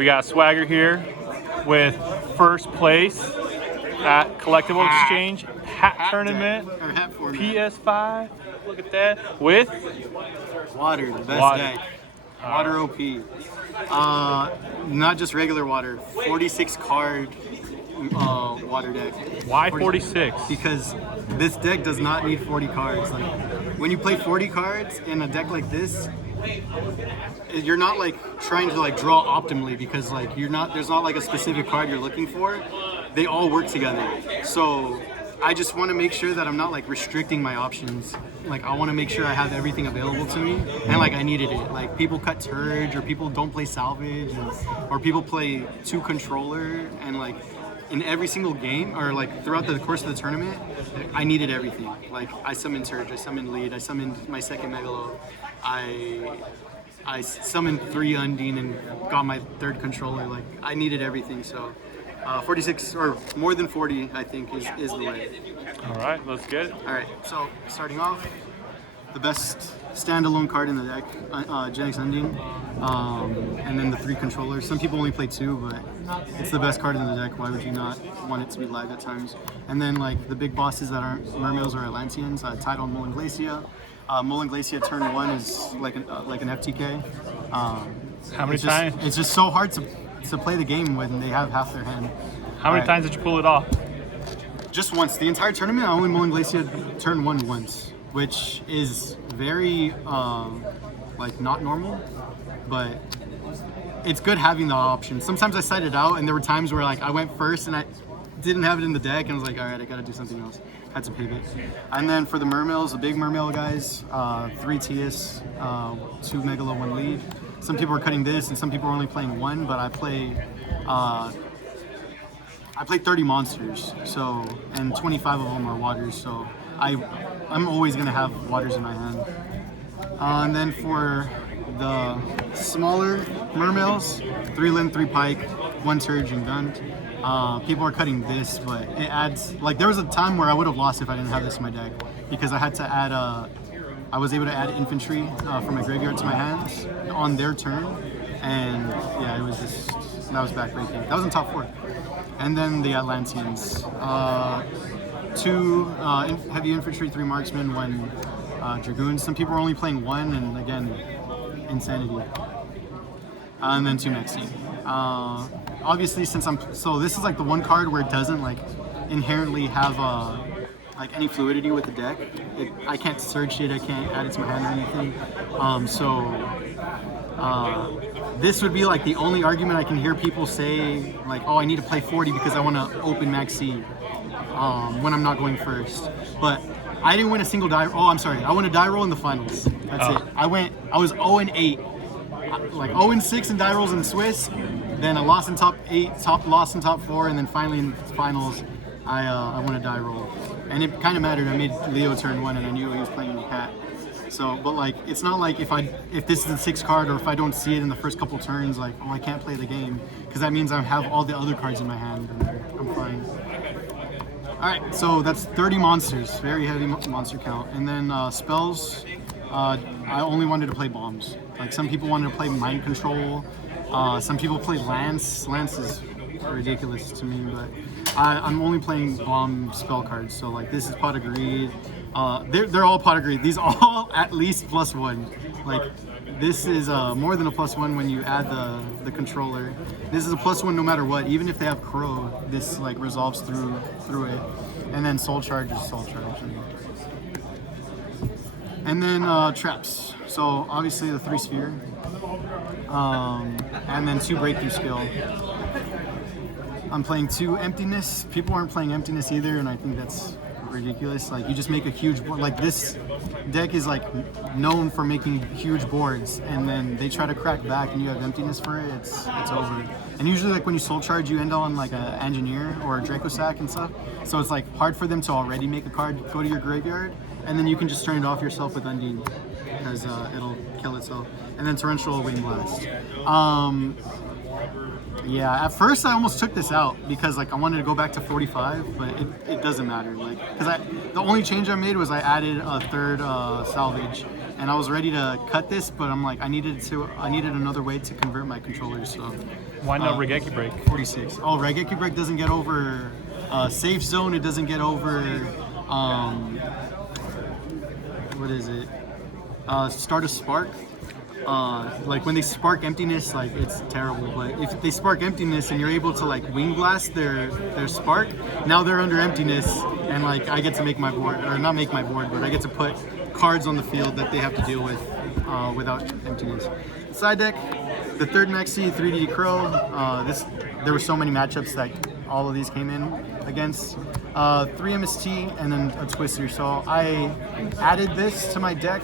We got Swagger here with first place at Collectible Exchange Hat Tournament, PS5. Look at that. With Water, the best deck. Water OP. Not just regular water, 46 card water deck. Why 46? Because this deck does not need 40 cards. Like when you play 40 cards in a deck like this, you're not like trying to like draw optimally because like there's not like a specific card you're looking for. They all work together. So I just want to make sure that I'm not like restricting my options. Like I want to make sure I have everything available to me, and like I needed it. Like people cut turge, or people don't play salvage, or people play 2 controller, and like in every single game, or like throughout the course of the tournament, I needed everything. Like I summoned turge, I summoned lead, I summoned my second megalo, I summoned 3 Undine and got my 3rd controller. Like I needed everything, so 46 or more than 40, I think, is the way. All right, let's get it. All right, so starting off, the best standalone card in the deck, Genix Undine, and then the 3 controllers. Some people only play 2, but it's the best card in the deck. Why would you not want it to be live at times? And then like the big bosses that aren't Mermails or Atlanteans, Tidal and Mullen Glacia. Mullen Glacia turn 1 is like an FTK. How many times? It's just so hard to play the game when they have half their hand. How many times did you pull it off? Just once. The entire tournament, I only Mullen Glacia turn 1 once, which is very like not normal, but it's good having the option. Sometimes I sided out, and there were times where like I went first and I didn't have it in the deck, and I was like, all right, I gotta do something else. Had to pivot. And then for the Mermails, the big Mermail guys, 3 TS, 2 Megalo, 1 lead. Some people are cutting this, and some people are only playing 1, but I play 30 monsters, so, and 25 of them are waters, so I'm always gonna have waters in my hand. And then for the smaller Mermails, 3 Lin, 3 Pike, 1 Turge and Gund. People are cutting this, but it adds, like there was a time where I would have lost if I didn't have this in my deck, because I had to add I was able to add infantry from my graveyard to my hands on their turn, and yeah, it was just, that was backbreaking. That was in top 4. And then the Atlanteans, 2 heavy infantry, 3 marksmen, 1 dragoons. Some people are only playing 1, and again, insanity. And then 2 mech team. Obviously, since so this is like the one card where it doesn't like inherently have like any fluidity with the deck. I can't search it, I can't add it to my hand or anything. This would be like the only argument I can hear people say, like, oh, I need to play 40 because I want to open maxi when I'm not going first. But I didn't win a single die. Oh, I'm sorry. I won a die roll in the finals. That's it. I was 0-8, like 0-6 in die rolls in Swiss. Then I lost in top 8, lost in top 4, and then finally in finals, I won a die roll. And it kind of mattered. I made Leo turn 1, and I knew he was playing the cat. So, but like, it's not like if this is a 6 card, or if I don't see it in the first couple turns, like, oh, I can't play the game, because that means I have all the other cards in my hand, and I'm fine. All right, so that's 30 monsters, very heavy monster count. And then spells, I only wanted to play bombs. Like some people wanted to play mind control. Some people play Lance. Lance is ridiculous to me, but I'm only playing bomb spell cards. So like this is Pot of Greed. They're all Pot of Greed. These all at least +1. Like this is more than a +1 when you add the controller. This is a +1 no matter what. Even if they have Crow, this like resolves through it. And then Soul Charge is Soul Charge. And then traps. So obviously the 3 sphere. And then 2 breakthrough skill. I'm playing 2 emptiness. People aren't playing emptiness either, and I think that's ridiculous. Like you just make a huge board. Like this deck is like known for making huge boards, and then they try to crack back, and you have emptiness for it. It's over. And usually, like when you soul charge, you end on like an engineer or a Draco Sack and stuff. So it's like hard for them to already make a card go to your graveyard, and then you can just turn it off yourself with Undine, because it'll kill itself. And then Torrential Wing Blast. Yeah, at first I almost took this out because like I wanted to go back to 45, but it doesn't matter. Like, because the only change I made was I added a 3rd salvage, and I was ready to cut this, but I'm like, I needed another way to convert my controllers. So why no Regeki break? 46. Oh, Regeki break doesn't get over safe zone. It doesn't get over what is it? Start a spark. Like when they spark emptiness, like it's terrible. But if they spark emptiness and you're able to like wing blast their spark, now they're under emptiness, and like I get to make my board, or not make my board, but I get to put cards on the field that they have to deal with without emptiness. Side deck, the third Maxi 3D Crow. There were so many matchups that all of these came in against. 3 MST and then a Twister. So I added this to my deck.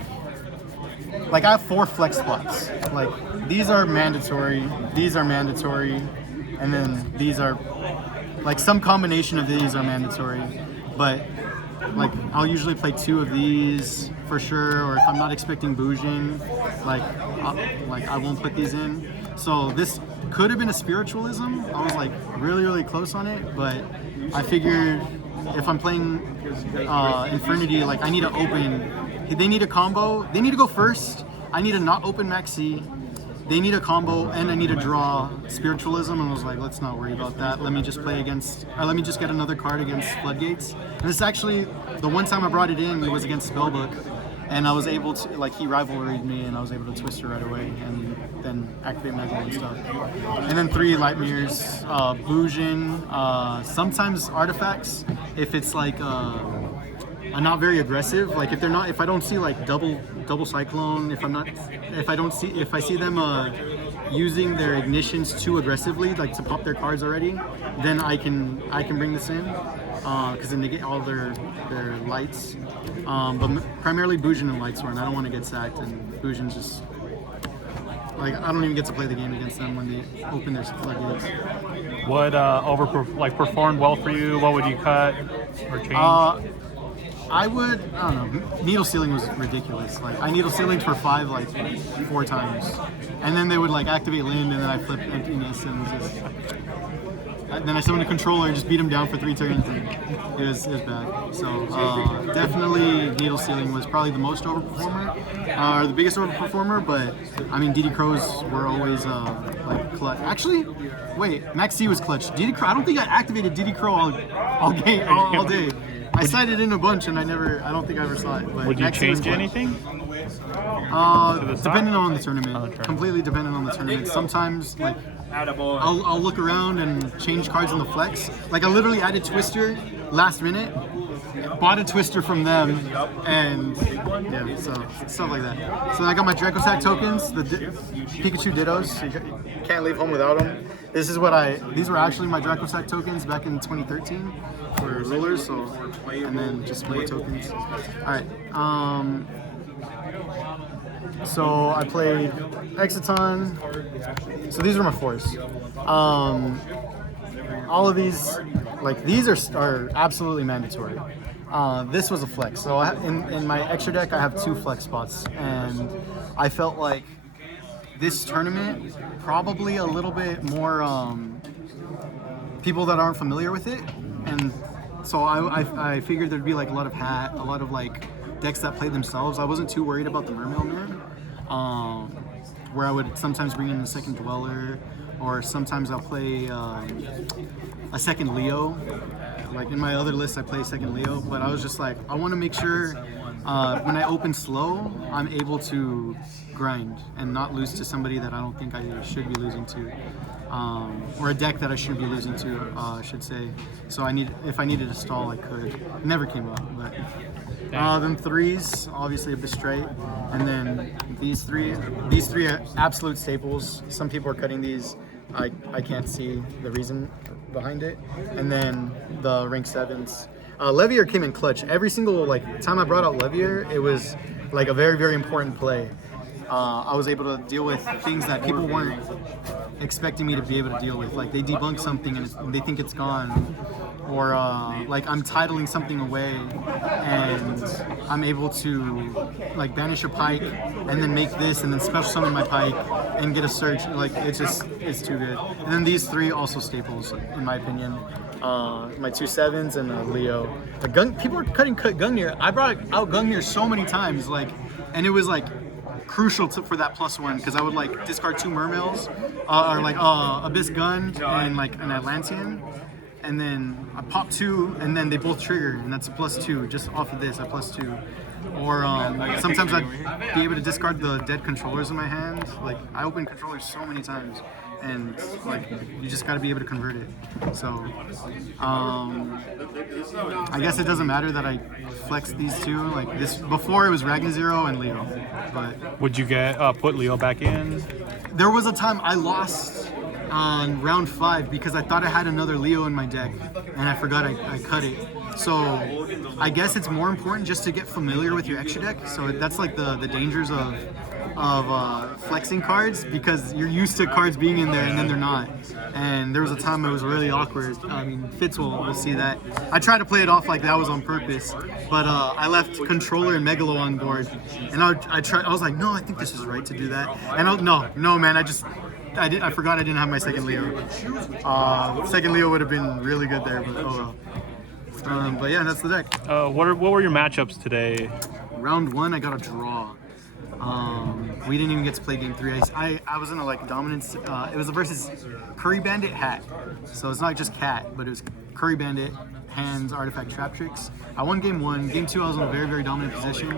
Like I have 4 flex spots. Like these are mandatory, and then these are like some combination of these are mandatory. But like I'll usually play 2 of these for sure, or if I'm not expecting Boujin, like I won't put these in. So this could have been a spiritualism. I was like really close on it, but I figured if I'm playing Infernity, like I need to open. They need a combo. They need to go first. I need to not open Maxi. They need a combo, and I need to draw Spiritualism. And I was like, let's not worry about that. Let me just play against, or let me just get another card against Floodgates. And this is actually the one time I brought it in was against Spellbook, and I was able to, like, he rivalried me, and I was able to Twister right away, and then activate Mega and stuff. And then 3 Light Mirrors, Boujin, sometimes Artifacts, if it's like not very aggressive. Like if I don't see like double Cyclone, if I see them using their ignitions too aggressively, like to pop their cards already, then I can bring this in because then they get all their lights. But primarily Boujin and Lightsworn. I don't want to get sacked, and Boujin's just like I don't even get to play the game against them when they open their floodgates. What performed well for you? What would you cut or change? I don't know. Needle Sealing was ridiculous. Like I needle ceilinged for 5 like 4 times, and then they would like activate land, and then I flip emptiness, and then I summoned a controller and just beat him down for 3 turns. And it was bad. So definitely Needle Sealing was probably the most overperformer, or the biggest overperformer. But I mean DD Crows were always like clutch. Actually, wait, Max C was clutch. DD Crow. I don't think I activated DD Crow all day. I cited in a bunch, and I don't think I ever saw it. But would you change anything? Depending on the tournament. Completely dependent on the tournament. Sometimes, like, I'll look around and change cards on the flex. Like, I literally added Twister last minute, bought a Twister from them, and yeah, so stuff like that. So I got my Dracosack tokens, the Pikachu Dittos. You can't leave home without them. These were actually my Dracosack tokens back in 2013 for rulers, so, and then just more tokens. Alright, so I played Exciton. So these are my 4s. All of these, like these are absolutely mandatory. This was a flex. So in my extra deck, I have 2 flex spots, and I felt like this tournament probably a little bit more people that aren't familiar with it, and so I figured there'd be like a lot of like decks that play themselves. I wasn't too worried about the Mermail Man, where I would sometimes bring in a second Dweller, or sometimes I'll play a second Leo. Like in my other list, I play a second Leo, but I was just like, I want to make sure when I open slow, I'm able to grind and not lose to somebody that I don't think I should be losing to, or a deck that I shouldn't be losing to, I should say. So if I needed to stall, I could. It never came up, but then 3s, obviously a Bistrate, and then these three are absolute staples. Some people are cutting these. I can't see the reason behind it. And then the rank 7s. Levier came in clutch. Every single time I brought out Levier, it was like a very, very important play. I was able to deal with things that people weren't expecting me to be able to deal with. Like they debunk something and they think it's gone, or like I'm titling something away and I'm able to like banish a Pike and then make this and then special summon my Pike and get a search. Like it's too good. And then these 3 also staples in my opinion. My 2 7s and a Leo. People are cutting Gungnir. I brought out Gungnir so many times, like, and it was like crucial for that +1 because I would like discard 2 Mermails, or like Abyss Gun and like an Atlantean, and then I pop 2, and then they both trigger, and that's a +2 just off of this. I +2. Or sometimes I'd be able to discard the dead controllers in my hand. Like I open controllers so many times, and like you just got to be able to convert it. So I guess it doesn't matter that I flex these two. Like this before, it was Ragnar Zero and Leo. But would you get put Leo back in? there was a time I lost on round 5 because I thought I had another Leo in my deck, and I forgot I cut it. So I guess it's more important just to get familiar with your extra deck. So that's like the dangers of flexing cards, because you're used to cards being in there and then they're not. And there was a time it was really awkward. I mean, Fitz will see that. I tried to play it off like that was on purpose, but I left Controller and Megalo on board, and I was like, no, I think this is right to do that. And no, man, I forgot I didn't have my second Leo. Second Leo would have been really good there, but oh well. But yeah, that's the deck. What were your matchups today? Round 1, I got a draw. We didn't even get to play game 3. I was in a like dominance. It was versus Curry Bandit Hat, so it's not just Cat, but it was Curry Bandit, hands, artifact, trap tricks. I won game 1. Game 2, I was in a very, very dominant position,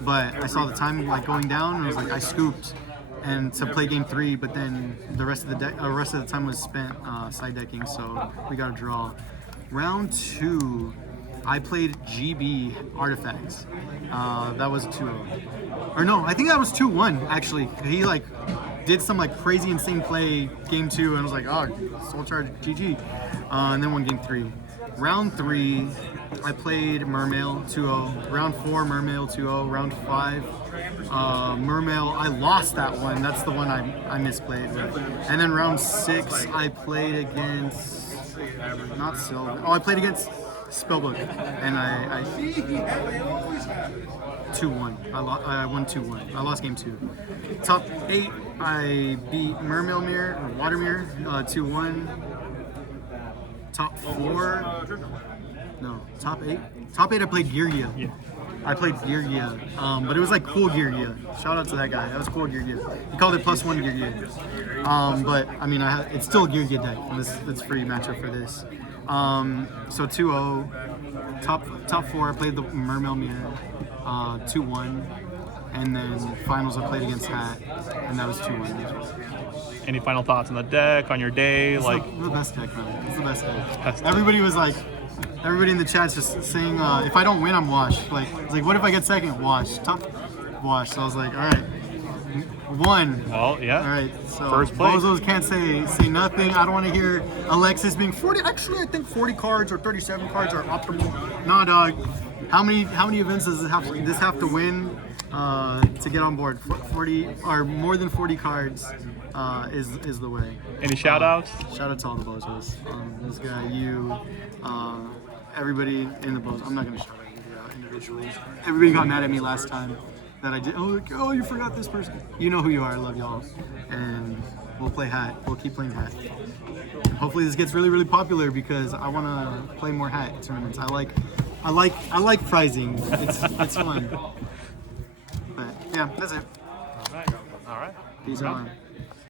but I saw the time like going down, and I was like, I scooped and to play game 3, but then the rest of the time was spent side decking, so we got a draw. Round 2, I played GB Artifacts. That was 2-0. Or no, I think that was 2-1 actually. He like did some like crazy insane play game 2, and I was like, oh, Soul Charge GG. And then won game 3. Round 3, I played Mermail 2-0. Round 4, Mermail 2-0. Round 5, Mermail, I lost that one. That's the one I misplayed with. And then round 6, I played against, not Silver. Oh, I played against Spellbook, and I 2-1. I won 2-1. I lost game 2. Top 8, I beat Mermail Mirror, or Water Mirror, 2-1. Top 4, no, top 8. Top 8, I played Geargia. Yeah. I played Geargia, but it was like cool Geargia. Shout out to that guy. That was cool Geargia. He called it +1 Geargia. But I mean, it's still a Geargia deck. That's free matchup for this. So 2-0. Top 4, I played the Mermail Mirror, 2-1. And then finals, I played against Hat, and that was 2-1. Any final thoughts on the deck, on your day? It's like the best deck, man. It's the best deck. Best deck. Everybody was like, everybody in the chat's just saying, if I don't win, I'm washed. Like, it's like, what if I get second? Washed. Top washed. So I was like, all right, 1. Well, yeah. All right. So first place. Bozos can't say nothing. I don't want to hear Alexis being 40. Actually, I think 40 cards or 37 cards are optimal. Nah, dog. How many events does this have to win to get on board? 40 or more than 40 cards is the way. Any shout outs? Shout out to all the Bozos. This guy, you, everybody in the Bozos. I'm not going to shout out individually. Everybody got mad at me last time that I did. Oh, you forgot this person. You know who you are. I love y'all. And we'll play Hat. We'll keep playing Hat. Hopefully this gets really, really popular because I want to play more Hat tournaments. I like prizing. It's fun. But yeah, that's it. All right. Peace out.